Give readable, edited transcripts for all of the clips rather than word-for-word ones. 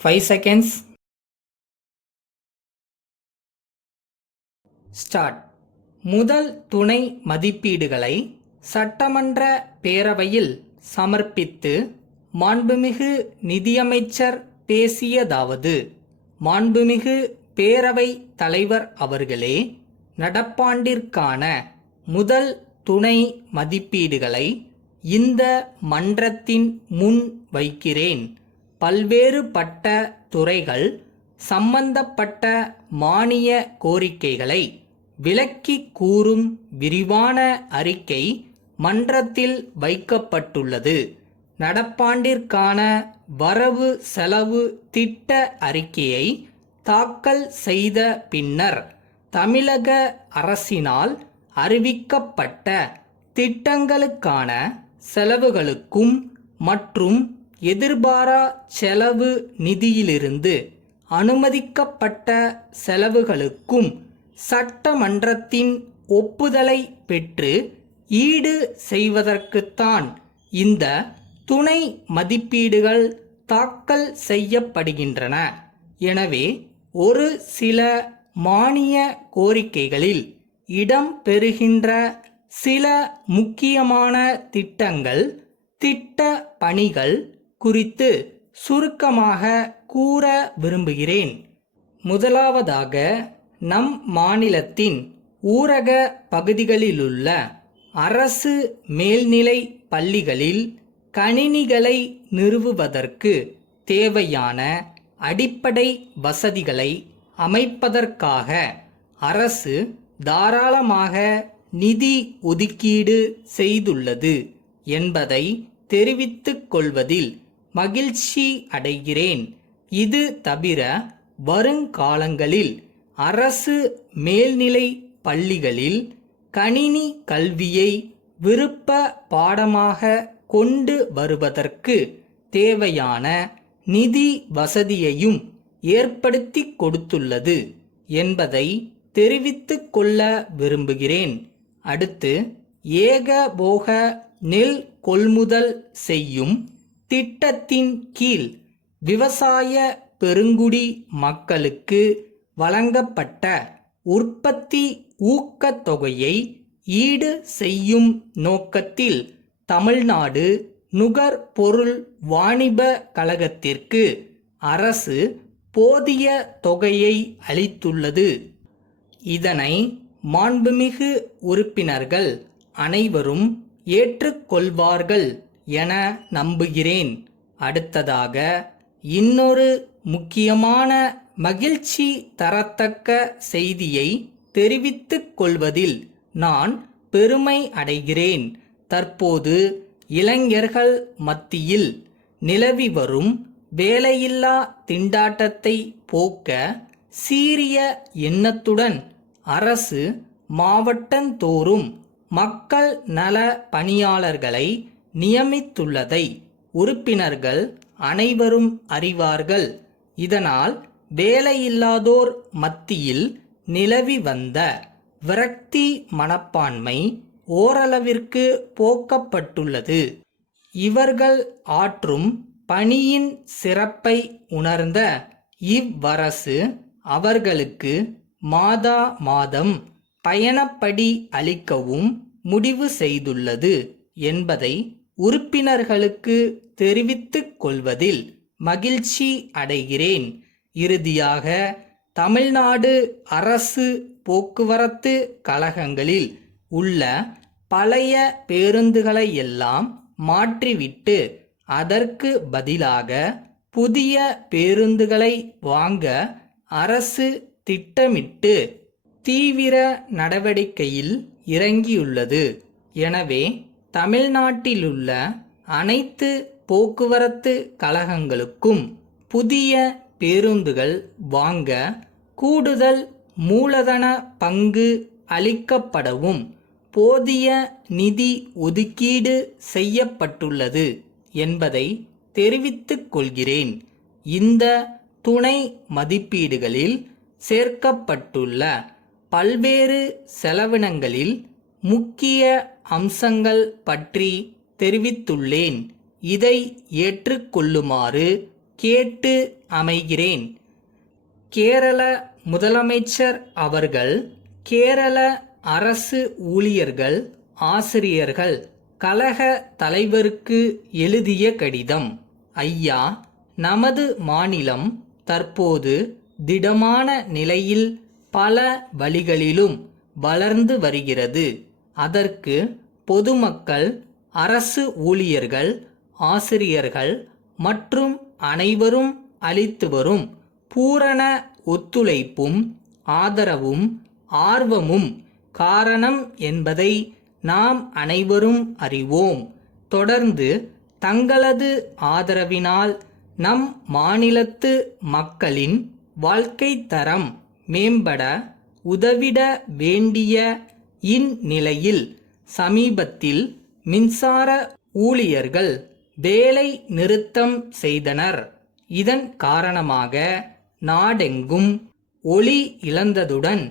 5 seconds. Start. முதல் துணை மதிப்பீடுகளை சட்டமன்ற பேரவையில் சமர்ப்பித்து மாண்புமிகு நிதியமைச்சர் பேசியதாவது: மாண்புமிகு பேரவை தலைவர் அவர்களே, நடப்பாண்டிற்கான முதல் துணை மதிப்பீடுகளை இந்த மன்றத்தின் முன் வைக்கிறேன். பல்வேறுபட்ட துறைகள் சம்பந்தப்பட்ட மானிய கோரிக்கைகளை விளக்கி கூறும் விரிவான அறிக்கை மன்றத்தில் வைக்கப்பட்டுள்ளது. நடப்பாண்டிற்கான வரவு செலவு திட்ட அறிக்கையை தாக்கல் செய்த பின்னர் தமிழக அரசினால் அறிவிக்கப்பட்ட திட்டங்களுக்கான செலவுகளுக்கும் மற்றும் எதிர்பாரா செலவு நிதியிலிருந்து அனுமதிக்கப்பட்ட செலவுகளுக்கும் சட்டமன்றத்தின் ஒப்புதலை பெற்று ஈடு செய்வதற்குத்தான் இந்த துணை மதிப்பீடுகள் தாக்கல் செய்யப்படுகின்றன. எனவே ஒரு சில மானிய கோரிக்கைகளில் இடம் பெறுகின்ற சில முக்கியமான திட்டங்கள், திட்ட பணிகள் குறித்து சுருக்கமாக கூற விரும்புகிறேன். முதலாவதாக, நம் மாநிலத்தின் ஊரக பகுதிகளிலுள்ள அரசு மேல்நிலை பள்ளிகளில் கணினிகளை நிறுவுவதற்கு தேவையான அடிப்படை வசதிகளை அமைப்பதற்காக அரசு தாராளமாக நிதி ஒதுக்கீடு செய்துள்ளது என்பதை தெரிவித்துக் கொள்வதில் மகிழ்ச்சி அடைகிறேன். இது தவிர வருங்காலங்களில் அரசு மேல்நிலை பள்ளிகளில் கணினி கல்வியை விருப்ப பாடமாக கொண்டு வருவதற்கு தேவையான நிதி வசதியையும் ஏற்படுத்தி கொடுத்துள்ளது என்பதை தெரிவித்துக் கொள்ள விரும்புகிறேன். அடுத்து, ஏகபோக நெல் கொள்முதல் செய்யும் திட்டத்தின் கீழ் விவசாய பெருங்குடி மக்களுக்கு வழங்கப்பட்ட உற்பத்தி ஊக்கத்தொகையை ஈடு செய்யும் நோக்கத்தில் தமிழ்நாடு நுகர்பொருள் வாணிப கழகத்திற்கு அரசு போதிய தொகையை அளித்துள்ளது. இதனை மாண்புமிகு உறுப்பினர்கள் அனைவரும் ஏற்றுக்கொள்வார்கள் என நம்புகிறேன். அடுத்ததாக, இன்னொரு முக்கியமான மகிழ்ச்சி தரத்தக்க செய்தியை தெரிவித்துக் கொள்வதில் நான் பெருமை அடைகிறேன். தற்போது இளைஞர்கள் மத்தியில் நிலவி வரும் வேலையில்லா திண்டாட்டத்தை போக்க சீரிய எண்ணத்துடன் அரசு மாவட்டந்தோறும் மக்கள் நல பணியாளர்களை நியமித்துள்ளதை உறுப்பினர்கள் அனைவரும் அறிவார்கள். இதனால் வேலையில்லாதோர் மத்தியில் நிலவி வந்த விரக்தி மனப்பான்மை ஓரளவிற்கு போக்கப்பட்டுள்ளது. இவர்கள் ஆற்றும் பணியின் சிறப்பை உணர்ந்த இவ்வரசு அவர்களுக்கு மாதா மாதம் பயணப்படி அளிக்கவும் முடிவு செய்துள்ளது என்பதை உறுப்பினர்களுக்கு தெரிவித்துக் கொள்வதில் மகிழ்ச்சி அடைகிறேன். இறுதியாக, தமிழ்நாடு அரசு போக்குவரத்து கழகங்களில் உள்ள பழைய பேருந்துகளை எல்லாம் மாற்றிவிட்டு அதற்கு பதிலாக புதிய பேருந்துகளை வாங்க அரசு திட்டமிட்டு தீவிர நடவடிக்கையில் இறங்கியுள்ளது. எனவே தமிழ்நாட்டிலுள்ள அனைத்து போக்குவரத்து கழகங்களுக்கும் புதிய பேருந்துகள் வாங்க கூடுதல் மூலதன பங்கு அளிக்கப்படவும் போதிய நிதி ஒதுக்கீடு செய்யப்பட்டுள்ளது என்பதை தெரிவித்துக் கொள்கிறேன். இந்த துணை மதிப்பீடுகளில் சேர்க்கப்பட்டுள்ள பல்வேறு செலவினங்களில் முக்கிய அம்சங்கள் பற்றி தெரிவித்துள்ளேன். இதை ஏற்றுக்கொள்ளுமாறு கேட்டு அமைகிறேன். கேரள முதலமைச்சர் அவர்கள் கேரள அரசு ஊழியர்கள், ஆசிரியர்கள் கழக தலைவருக்கு எழுதிய கடிதம். ஐயா, நமது மாநிலம் தற்போது திடமான நிலையில் பல வழிகளிலும் வளர்ந்து வருகிறது. அதற்கு பொதுமக்கள், அரசு ஊழியர்கள், ஆசிரியர்கள் மற்றும் அனைவரும் அளித்து வரும் பூரண ஒத்துழைப்பும் ஆதரவும் ஆர்வமும் காரணம் என்பதை நாம் அனைவரும் அறிவோம். தொடர்ந்து தங்களது ஆதரவினால் நம் மாநிலத்து மக்களின் வாழ்க்கை தரம் மேம்பட உதவிட வேண்டிய இந்நிலையில் சமீபத்தில் மின்சார ஊழியர்கள் வேலை நிறுத்தம் செய்தனர். இதன் காரணமாக நாடெங்கும் ஒளி இழந்ததுடன்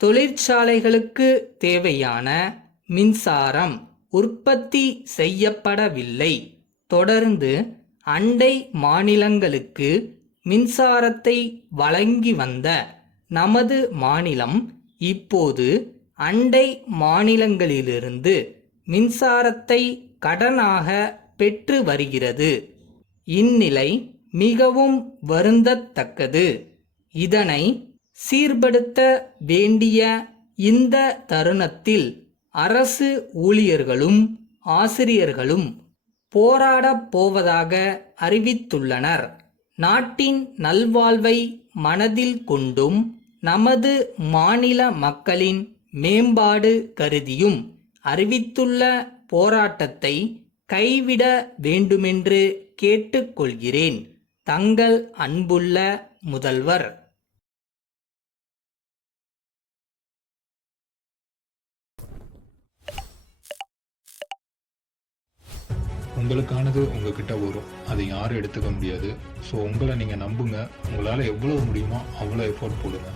தொழிற்சாலைகளுக்கு தேவையான மின்சாரம் உற்பத்தி செய்யப்படவில்லை. தொடர்ந்து அண்டை மாநிலங்களுக்கு மின்சாரத்தை வழங்கி வந்த நமது மாநிலம் இப்போது அண்டை மாநிலங்களிலிருந்து மின்சாரத்தை கடனாக பெற்று வருகிறது. இந்நிலை மிகவும் வருந்தத்தக்கது. இதனை சீர்படுத்த வேண்டிய இந்த தருணத்தில் அரசு ஊழியர்களும் ஆசிரியர்களும் போராடப் போவதாக அறிவித்துள்ளனர். நாட்டின் நல்வாழ்வை மனதில் கொண்டும் நமது மாநில மக்களின் மேம்பாடு கருதியும் அறிவித்துள்ள போராட்டத்தை கைவிட வேண்டுமென்று கேட்டுக்கொள்கிறேன். தங்கள் அன்புள்ள முதல்வர். உங்களுக்கானது உங்ககிட்ட வரும். அதை யாரும் எடுத்துக்க முடியாது. ஸோ உங்களை நீங்கள் நம்புங்க. உங்களால் எவ்வளோ முடியுமோ அவ்வளோ எஃபோர்ட் போடுங்க.